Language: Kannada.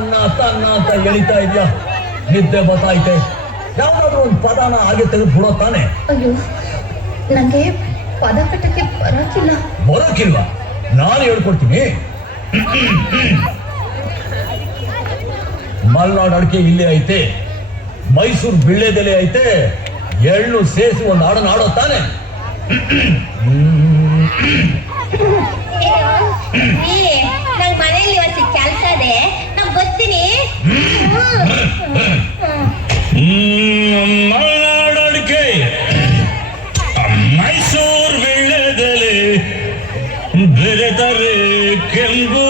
ತನ್ನ ತನ್ನ ಅಂತ ಎಳಿತಾ ಇದ್ಯಾ? ನಿದ್ದೆ ಬತ್ತಾಯ್ತೆ. ಯಾವ್ದಾದ್ರು ಒಂದು ಪದನ ಹಾಗೆ ತೆಗೆದು ಬಿಡೋ ತಾನೆ. ಅಯ್ಯೋ, ನಂಗೆ ಪದ ಕಟ್ಟಕ್ಕೆ ಬರೋಕಿಲ್ವಾ? ನಾನು ಹೇಳ್ಕೊಡ್ತೀನಿ. ಮಲ್ನಾಡ್ ಅಡಿಕೆ ಇಲ್ಲೇ ಐತೆ, ಮೈಸೂರು ಬಿಳ್ಳೆದೆಲೆ ಐತೆ, ಎಳ್ಳು ಸೇರಿಸಿ ಒಂದು ಹಾಡನ್ನು ಆಡೋ ತಾನೆ. ನಂಗೆ ಮನೆಯಲ್ಲಿ ಒಂದು ಕೆಲಸ ಇದೆ, ನಾನು ಬರ್ತೀನಿ. ಮಲ್ನಾಡ್ ಅಡಿಕೆ, ಮೈಸೂರು ಬಿಳ್ಳೆದೆಲೆ, ಬೆರೆದರೆ ಕೆಂಪು